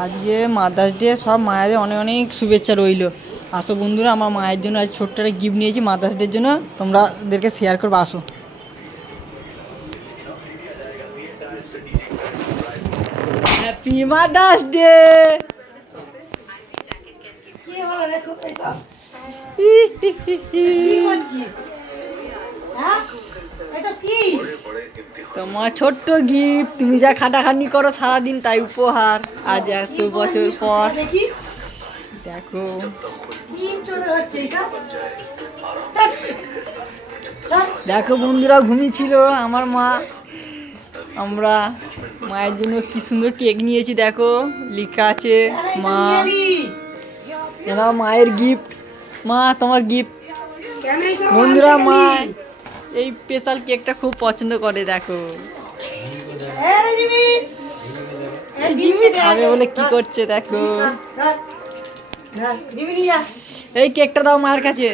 আজকে mother's day, সব মায়েদের অনেক অনেক শুভেচ্ছা রইল। আসো বন্ধুরা, আমার মায়ের জন্য আজ ছোট্ট একটা গিফট নিয়েছি মাদার্স ডের জন্য, তোমরাদেরকে শেয়ার করবো, আসো। Happy mother's day. তোমার ছোট্ট গিফট, তুমি যা খাটাখাটনি করো সারাদিন তাই উপহার আজ এত বছর পর। দেখো দেখো বন্ধুরা, ঘুমিয়েছিল আমার মা। আমরা মায়ের জন্য কি সুন্দর কেক নিয়েছি, দেখো লেখা আছে মা। এনাও মায়ের গিফট, মা তোমার গিফট। বন্ধুরা, মা এই স্পেশাল কেকটা খুব পছন্দ করে। দেখো জিমি খাবে বলে কি করছে, দেখো। এই কেকটা দাও মায়ের কাছে।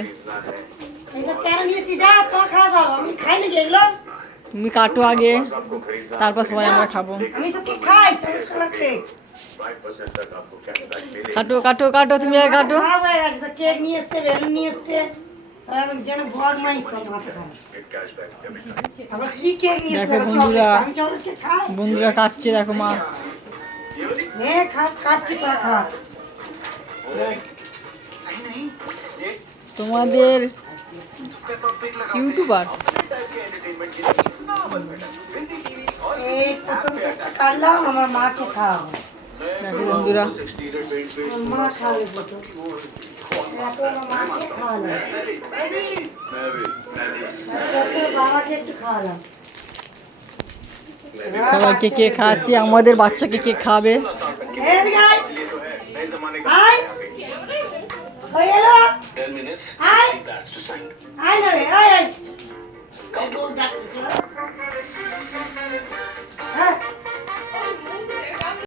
তুমি কাটো আগে, তারপর সবাই আমরা খাবো। কাটো কাটো কাটো, তুমি আগে কাটো। দেখো বন্ধুরা, বন্ধুরা কাটছে, দেখো মা। তোমাদের ইউটিউবার কাটলাম, আমার মাকে খাওয়াবো। দেখো বন্ধুরা, মা খাবে বাবাকে একটু খাওয়ালাম। সবাইকে কে খাওয়াচ্ছি, আমাদের বাচ্চাকে কে খাবে।